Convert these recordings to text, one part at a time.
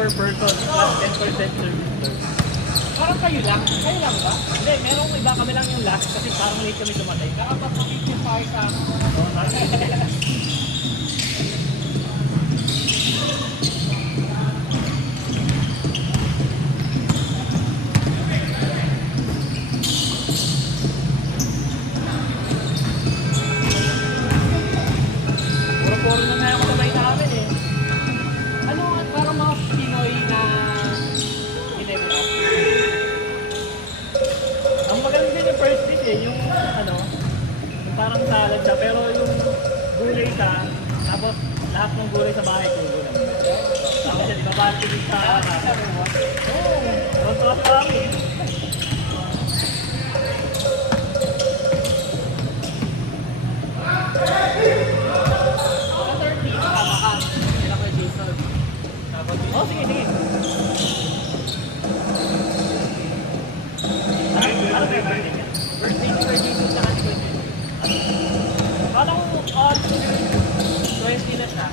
per person plus 10% service. Parang kayo lang ba? Hindi, merong iba kami lang yung last kasi parang late kami dumating. Nakapag-compete yung pa sa puro-puro na nga yung kasabay namin eh. Ano nga, parang mga Pinoy na in-level up. Ang magaling din yung first dish eh, yung ano, yung parang salad siya, pero yung gulay siya, tapos lahat ng gulay sa bahay ko gulay. Tapos siya, di ba parang tinig sa oo, ronto pa kami. Mga 30, kasama ka. Sila ko Jason. Tapos Oh, sige, sige. Ano ba yung birthday niya? birthday ni Kuya Jason sa kanila. Kala ko, 20 na siya.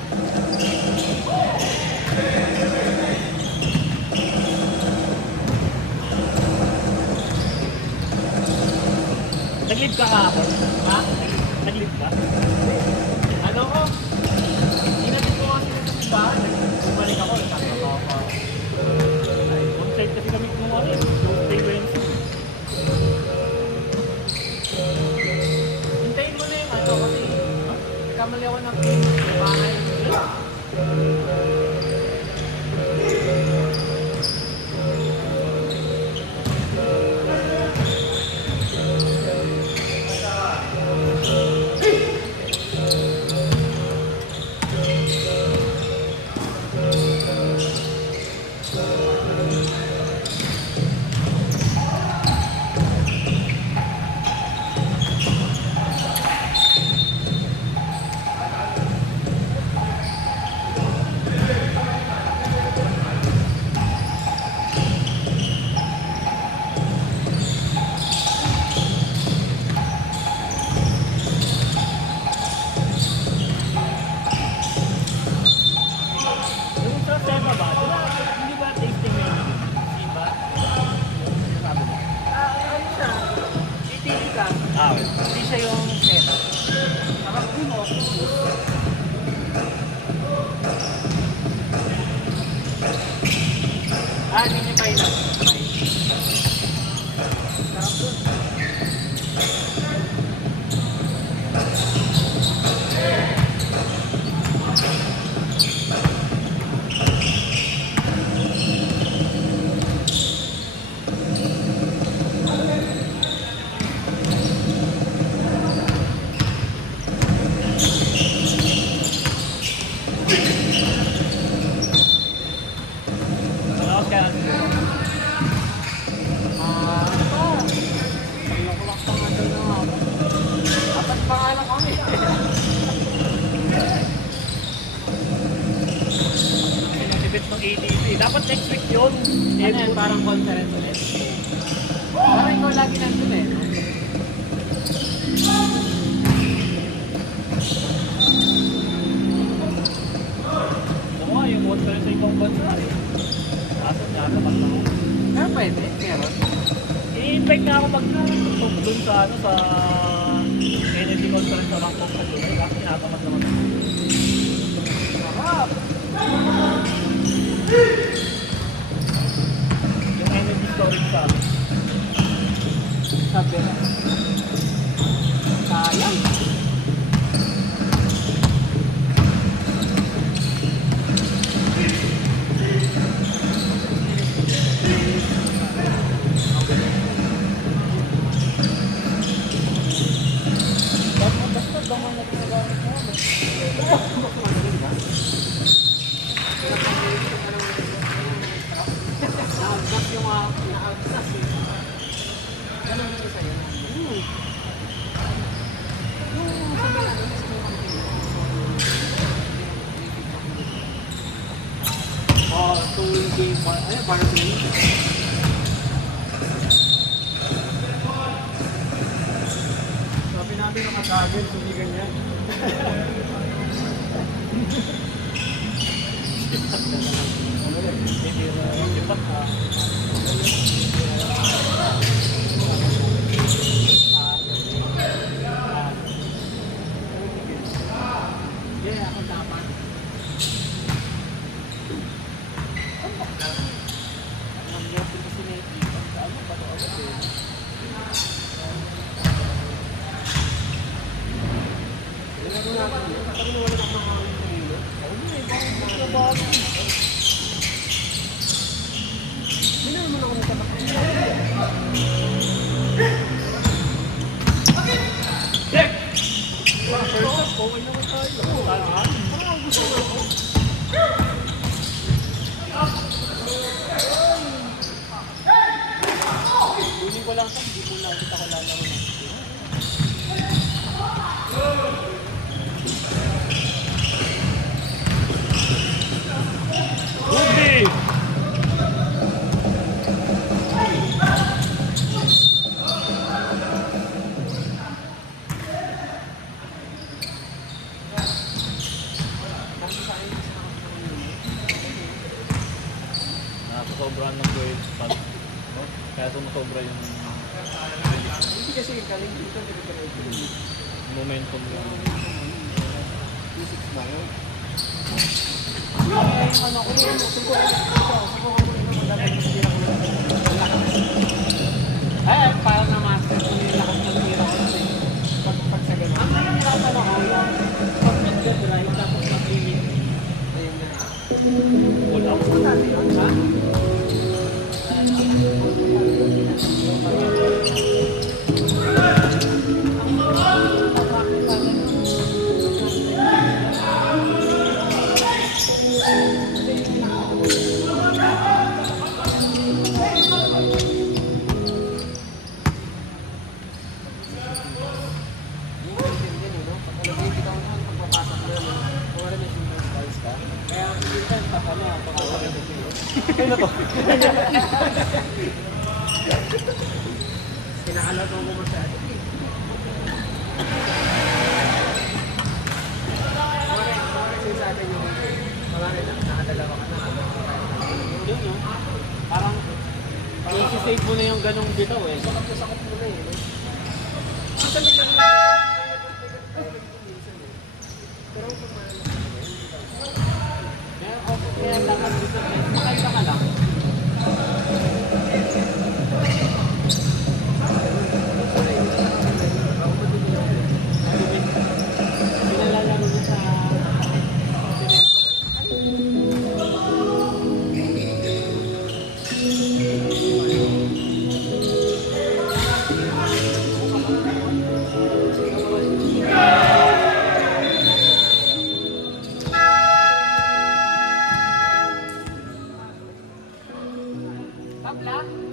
nag-live ka kahapon? Ha? Nag-live ka? Ano ko? Inatid ko kasi sa bahay. Bumalik ako, nagkakatawa ako. On-site kasi kami kumuha rin. Tuesday, Wednesday. Hintayin mo na yung ano kasi kamali ako ng pin sa bahay. Yung sa tema ba? Hindi ba tasting menu? Diba? Sabi mo? Ano siya? Pipili ka. Okay. Hindi siya yung set. Nakapun mo. Minipay lang. Sarap dun. Malakas ka lang siguro. Ano pa? Paglakulak pa nga doon ng ako. Apat pa nga lang kami. Pinatibit ng ATV. Dapat next week yun. Ano yan, parang conference ulit. Parang ikaw lagi nandun eh. No? Ano nga, yung conference sa ibang bansa eh. Kaso niya, dapat na ako. Pero pwede, meron. I-invite na ako mag-talk dun sa ano, sa energy conference sa Bangkok sa Dubai. Kasi tinatamad naman ako. Sarap! Yung energy storage sa Sabi na. Sayang. Basta gamang na ginagamit mo. Magaling ba? Nakagdas yung mga nakagdas eh. Ganun yung isa yun. Yung sabi na doon, sabi ng tool game, bar game. Sabi natin nakatagil, hindi ganyan. Ano Titira. Lipat ka. Yeah, ako dapat. Ang gabi kasi na ipipan ka. Ano ba ito? Kunin ko lang sa hindi ko lang kita ko lalaro na. Rudy! Nakasobrahan ng grade pag kaya sumasobra yung Hindi kasi galing dito, hindi ka na momentum yung physics ba yun? Yung ano ko yun, siguro ko rin magaling yung tira ko yung lakas. Ay, parang na-master ko yung lakas ng tira ko kasi pag sa ganun. Ang nahihirapan ako yung pag nag-drive tapos mag-limit. Ayun na. wala ko. Dati yun, ha? Kaya minsan pa na Ano to? kinakalato mo masyado. Kasi sa atin yung marami na nakadalawa ka na. Yun yun. Parang i-save mo na yung ganong bitaw eh. Sakot mo na eh. Kaya dapat dito, makaiba ka lang. Pinalalaro mo sa tabla.